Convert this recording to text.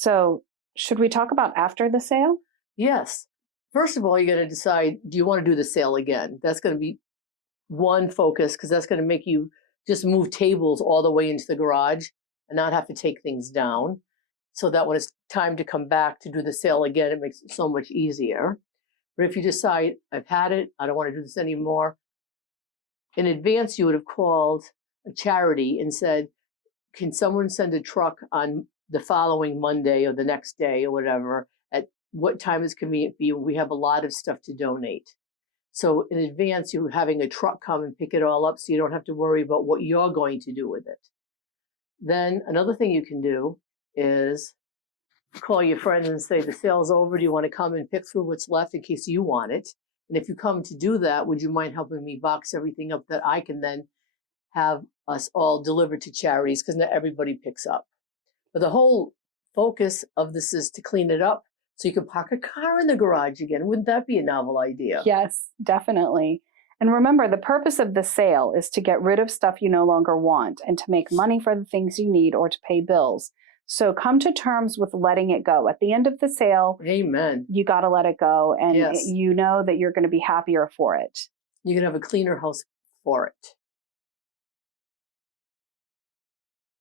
So should we talk about after the sale? Yes. First of all, you're going to decide, do you want to do the sale again? That's going to be one focus, because that's going to make you just move tables all the way into the garage and not have to take things down. So that when it's time to come back to do the sale again, it makes it so much easier. But if you decide, I've had it, I don't want to do this anymore, in advance you would have called a charity and said, can someone send a truck on the following Monday or the next day or whatever, at what time is convenient for you? We have a lot of stuff to donate. So in advance, you're having a truck come and pick it all up so you don't have to worry about what you're going to do with it. Then another thing you can do is call your friends and say, the sale's over. Do you want to come and pick through what's left in case you want it? And if you come to do that, would you mind helping me box everything up that I can then have us all delivered to charities, because not everybody picks up. But the whole focus of this is to clean it up so you can park a car in the garage again. Wouldn't that be a novel idea? Yes, definitely. And remember, the purpose of the sale is to get rid of stuff you no longer want and to make money for the things you need or to pay bills. So come to terms with letting it go. At the end of the sale, amen, you got to let it go, and yes, you know that you're going to be happier for it. You can have a cleaner house for it.